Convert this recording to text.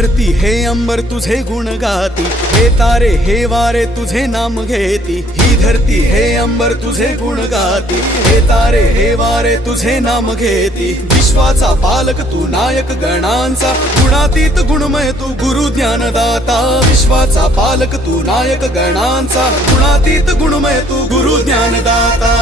धरती हे अंबर तुझे गुण गाती, हे तारे हे वारे तुझे नाम घेती। ही धरती हे अंबर तुझे गुण गाती, हे तारे हे वारे तुझे नाम घेती। विश्वाचा पालक तू नायक गणांचा, गुणातीत गुणमय तू गुरु ज्ञानदाता। विश्वाचा पालक तू नायक गणांचा, गुणातीत गुणमय तू गुरु ज्ञानदाता।